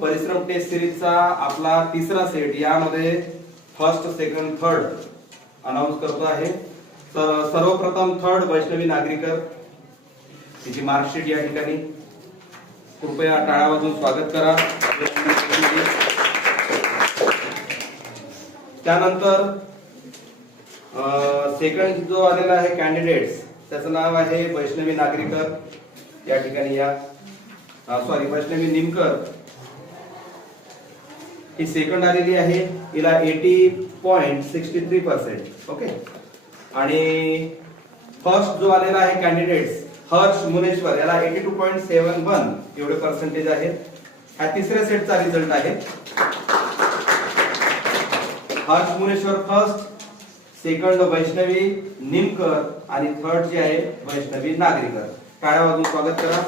परिश्रम टेस्ट सिरीजचा आपला तिसरा सेट, यामध्ये फर्स्ट सेकंड थर्ड अनाउन्स करतो आहे। सर्वप्रथम थर्ड वैष्णवी नागरीकर, तिची मार्कशीट या ठिकाणी, कृपया टाळ्या वाजवून स्वागत करा। त्यानंतर सेकंड जो आलेला आहे कॅन्डिडेट्स, त्याचं नाव आहे वैष्णवी नागरीकर, या ठिकाणी या वैष्णवी निमकर, ही सेकंड आलेली आहे, हिला 80.63%। ओके। आणि फर्स्ट जो आलेला आहे कॅन्डिडेट्स हर्ष मुनेश्वर, याला 82.71 एवढे पर्सेंटेज आहेत। हा तिसऱ्या सेटचा रिझल्ट आहे। हर्ष मुनेश्वर फर्स्ट, सेकंड वैष्णवी निमकर आणि थर्ड जे आहे वैष्णवी नागरीकर। टाळ्या वाजवून स्वागत करा।